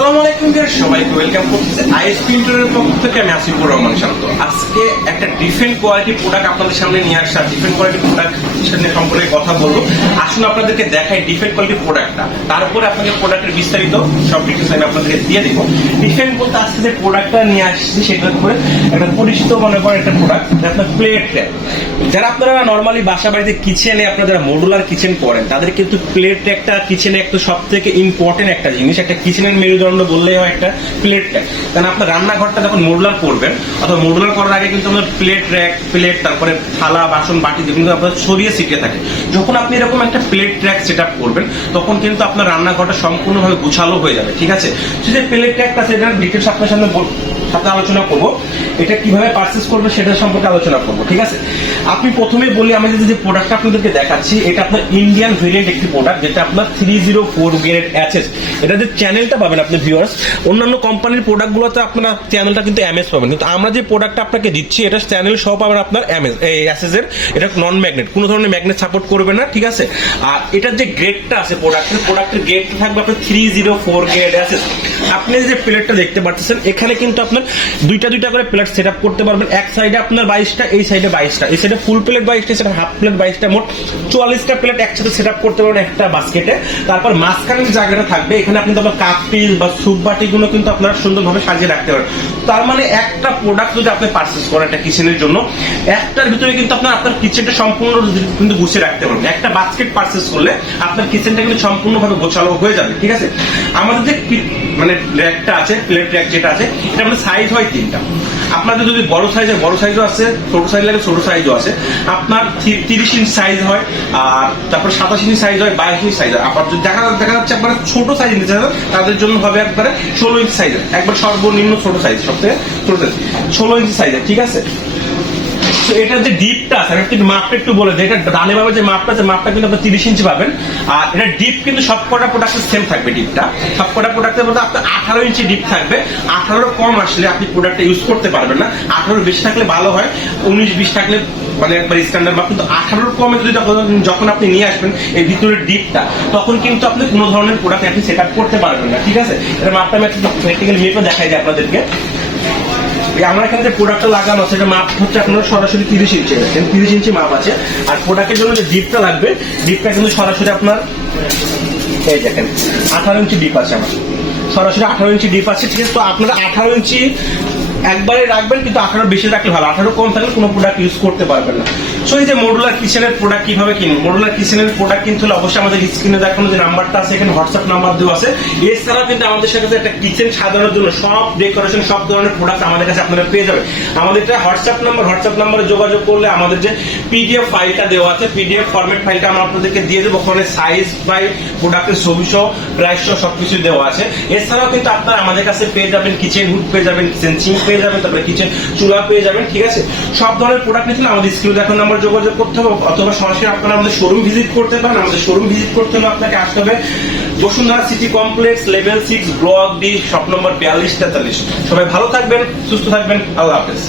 আসসালামু আলাইকুম ভিউয়ার সবাইকে ওয়েলকাম করতেছি। আইএস প্রিন্টারের পক্ষ থেকে আমি আসিফুর রহমান শান্ত। আজকে একটা ডিফারেন্ট কোয়ালিটি প্রোডাক্ট আপনাদের সামনে নিয়ে কোয়ালিটি প্রোডাক্ট সম্পর্কে কথা বলব। আসুন আপনাদেরকে দেখাই কোয়ালিটি প্রোডাক্টটা তারপরে প্রোডাক্টের বিস্তারিত সব ডিটেলস আমি আপনাদেরকে দিয়ে দিব। বলতে আজকে যে প্রোডাক্টটা নিয়ে আসছি একটা পরিচিত মনে করেন একটা প্রোডাক্ট আপনার প্লেট ট্র্যাপ যারা আপনারা নর্মালি বাসা বাড়িতে কিচেনে আপনারা যারা মডুলার কিচেন করেন, তাদের কিন্তু প্লেট একটা কিচেনে একটা সব থেকে ইম্পর্টেন্ট একটা জিনিস। একটা কিচেনের মেরুদণ্ড বললেই হয় একটা প্লেট ট্যাক কারণ আপনার রান্নাঘরটা যখন মডুলার করবেন, অথবা মডুলার করার আগে কিন্তু আমাদের প্লেট র্যাক প্লেট তারপরে থালা, বাসন, বাটি যেগুলো আপনার ছড়িয়ে শিখে থাকে। যখন আপনি এরকম একটা প্লেট ট্র্যাক সেট আপ করবেন, তখন কিন্তু আপনার রান্নাঘরটা সম্পূর্ণভাবে গুছালো হয়ে যাবে, ঠিক আছে? সে যে প্লেট ট্র্যাকটা সেটার ডিটেলস আপনার সামনে সাথে আলোচনা করব। এটা কীভাবে পারচেস করবে সেটা সম্পর্কে আলোচনা করব, ঠিক আছে? আপনি প্রথমে বলি আমি যে প্রোডাক্টটা আপনাদেরকে দেখাচ্ছি, এটা আপনার ইন্ডিয়ান ভেরিয়েন্ট একটি প্রোডাক্ট যেটা আপনার three zero four grade S S এটা যে চ্যানেলটা পাবেন আপনি ভিউয়ার্স অন্যান্য কোম্পানির প্রোডাক্টগুলোতে আপনারা চ্যানেলটা কিন্তু এমএস পাবেন। কিন্তু আমরা যে প্রোডাক্টটা আপনাকে দিচ্ছি, এটা চ্যানেল সহ পাবেন আপনার এমএস এই অ্যাসেস এর। এটা নন ম্যাগনেট কোনো ধরনের ম্যাগনেট সাপোর্ট করবে না, ঠিক আছে? আর এটার যে গ্রেডটা আছে প্রোডাক্টের প্রোডাক্টের গ্রেডটা থাকবে আপনার three zero four grade S S আপনি যে প্লেটটা দেখতে পাচ্ছেন এখানে কিন্তু আপনার দুইটা দুইটা করে প্লেট সেট আপ করতে পারবেন। এক সাইডে আপনার বাইশটা, এই সাইডে বাইশটা। এই সাইডে ফুল প্লেট বাইশটা সেটা হাফ প্লেট বাইশটা মোট চুয়াল্লিশটা প্লেট একসাথে সেট আপ করতে পারবেন একটা বাস্কেটে তারপর মাঝখানে জায়গাটা থাকবে, এখানে আপনি তো কাপ পিস বা স্যুপ বাটিগুলো কিন্তু আপনারা সুন্দরভাবে সাজিয়ে রাখতে পারেন তার মানে একটা প্রোডাক্ট যদি আপনি পারচেস করেন একটা কিচেনের জন্য, একটার ভিতরে কিন্তু আপনার আপনার কিচেনটা সম্পূর্ণ কিন্তু গুছিয়ে রাখতে পারবেন। একটা বাস্কেট পারচেস করলে আপনার কিচেনটা কিন্তু সম্পূর্ণভাবে গোছালো হয়ে যাবে, ঠিক আছে? আমাদের যে মানে র্যাকটা আছে প্লেট র্যাক যেটা আছে, এটা আমাদের সাইজ হয় তিনটা। আপনাদের যদি বড় সাইজ হয়, বড় সাইজও আছে, ছোট সাইজ লাগে, ছোট সাইজও আছে। আপনার তিরিশ ইঞ্চ সাইজ হয়, আর তারপর সাতাশ ইঞ্চ সাইজ হয়, বাইশ ইঞ্চ সাইজ হয়। আপনার যদি দেখা দেখা যাচ্ছে একবার ছোট সাইজ নিতে চান, তাদের জন্য হবে একবারে ষোলো ইঞ্চ সাইজ একবার সর্বনিম্ন ছোট সাইজ সব থেকে ছোট সাইজ ষোলো ইঞ্চ সাইজ ঠিক আছে? তো এটার যে ডিপটা আছে আমি একটু মাপটা একটু বলে দিই। এটা ডানে ভাবে যে মাপটা আছে, মাপটা কিন্তু আপনার তিরিশ ইঞ্চি পাবেন। আর এটা ডিপ কিন্তু সব কটা প্রোডাক্টের সেম থাকবে ডিপটা সব কটা প্রোডাক্টের মধ্যে আপনার আঠারো ইঞ্চি ডিপ থাকবে। আঠারো কম আসলে আপনি প্রোডাক্টটা ইউজ করতে পারবেন না। আঠারো বেশি থাকলে ভালো হয়। উনিশ, বিশ থাকলে মানে একবার স্ট্যান্ডার্ড মাপ কিন্তু আঠারোর কমে যদি যখন- আপনি নিয়ে আসবেন এই ভিতরের ডিপটা তখন কিন্তু আপনি কোনো ধরনের প্রোডাক্ট আপনি সেট করতে পারবেন না। ঠিক আছে? এটা মাপটা আমি একটু প্র্যাকটিক্যালি মেপে দেখাই দিই আপনাদেরকে। এই আমার এখানে যে প্রোডাক্টটা লাগানো এটা মাপ হচ্ছে আপনার সরাসরি তিরিশ ইঞ্চি তিরিশ ইঞ্চি মাপ আছে। আর প্রোডাক্টের জন্য যে ডিপটা লাগবে ডিপটা কিন্তু সরাসরি আপনার, এই দেখেন, আঠারো ইঞ্চি ডিপ আছে আমার। সরাসরি আঠারো ইঞ্চি ডিপ আছে, ঠিক আছে? তো আপনারা আঠারো ইঞ্চি একবারে রাখবেন, কিন্তু আঠারো বেশি রাখলে ভালো। আঠারো কম থাকলে কোনো প্রোডাক্ট ইউজ করতে পারবেন না। সো এই যে মডুলার কিচেনের প্রোডাক্ট কীভাবে কিনবো? মডুলার কিচেনের প্রোডাক্ট কিনতে হলে অবশ্যই আমাদের স্ক্রিনে দেখানো যে নাম্বারটা আছে, এখানে হোয়াটসঅ্যাপ নাম্বার দেওয়া আছে। এছাড়াও কিন্তু আমাদের সাথে একটা কিচেন সাজানোর জন্য সব ডেকোরেশন সব ধরনের প্রোডাক্ট আমাদের কাছে আপনারা পেয়ে যাবেন। আমাদের এটা হোয়াটসঅ্যাপ নাম্বার হোয়াটসঅ্যাপ নাম্বারে যোগাযোগ করলে আমাদের যে পিডিএফ ফাইলটা দেওয়া আছে পিডিএফ ফরম্যাট ফাইলটা আমরা আপনাদেরকে দিয়ে দেবো। ওখানে সাইজ বাই প্রোডাক্টের ছবি সহ প্রাইস সহ সবকিছু দেওয়া আছে। এছাড়াও কিন্তু আপনারা আমাদের কাছে পেয়ে যাবেন কিচেন হুড পেয়ে যাবেন কিচেন চিং পেয়ে যাবেন, তারপরে কিচেন চুলা পেয়ে যাবেন, ঠিক আছে? সব ধরনের প্রোডাক্ট নিতে আমাদের স্ক্রিনে দেখানো নাম্বার যোগাযোগ করতে হবে, অথবা সরাসরি আপনারা আমাদের শোরুম ভিজিট করতে পারেন, আমাদের শোরুম ভিজিট করতে হলে আপনাকে আসতে হবে। Bashundhara city complex level six block D shop number বিয়াল্লিশ, তেতাল্লিশ। সবাই ভালো থাকবেন, সুস্থ থাকবেন, আল্লাহ হাফেজ।